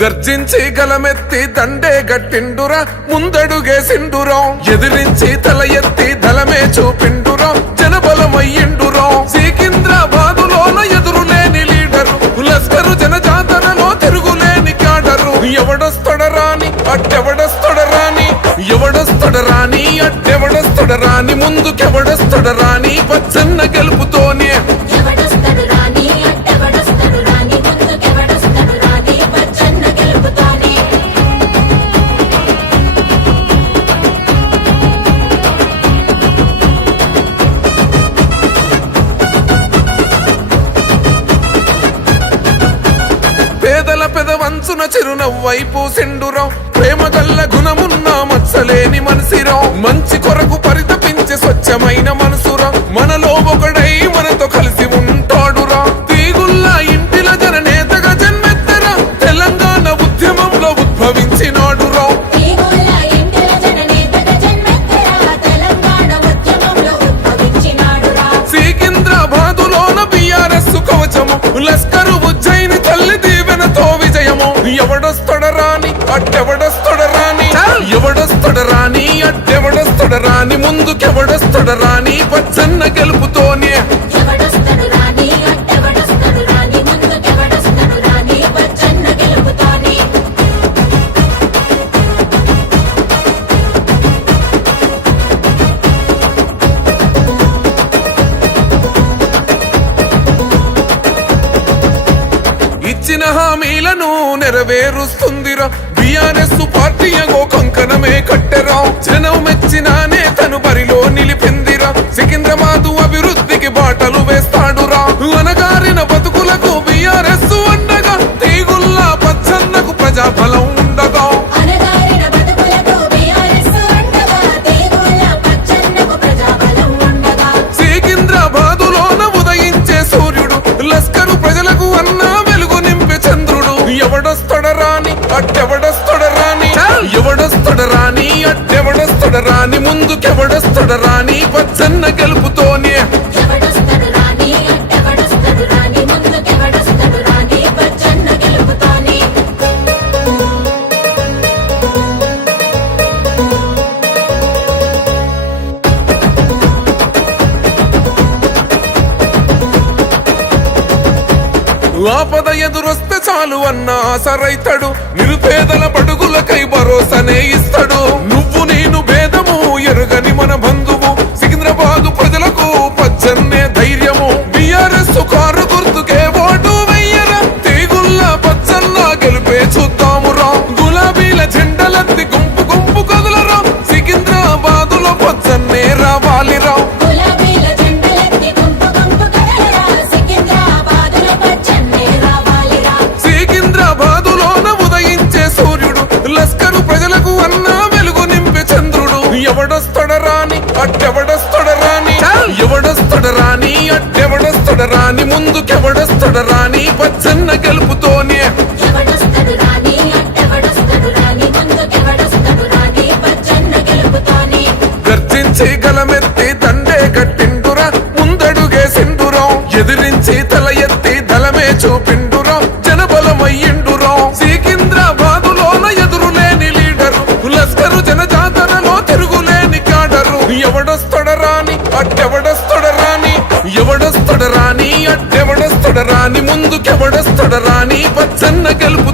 గర్జించి గలమెత్తి దండే గట్టిండురా ముందడుగేసిండురా. ఎదిరించి తల ఎత్తి ఎవడొస్తడ రాని ముందుకెవడొస్తడ రాని పచ్చన్న గెలుపుతోనే. పెద వంచున చిరునవ్వైపు సిండురం ప్రేమ గల్ల గుణమున్నామ మచ్చలేని మనసిరా. మంచి కొరకు పరితపించే స్వచ్ఛమైన మనసురా. పచ్చన్న గెలుపుతోనే. ఇచ్చిన హామీలను నెరవేరుస్తుందిరా. బిఆర్ఎస్ పార్టీ కంకణమే కట్టెరా జనం మెచ్చిన ఆపద ఎదురొస్తే చాలు అన్న సరైతడు రైతడు. నిరుపేదల పడుగు అట్టెవడొస్తుడరాని? ఎవడొస్తుడరాని? అట్టెవడొస్తుడరాని? ముందుకెవడొస్తుడరాని? పచ్చన్న గెలుపుతోనే. గర్జించే గలమే అట్టెవడొస్తడరాని అట్టెవడొస్తడరాని ఎవడొస్తడరాని అట్టెవడొస్తడరాని ముందుకెవడొస్తడరాని పచ్చన్న గెలుపు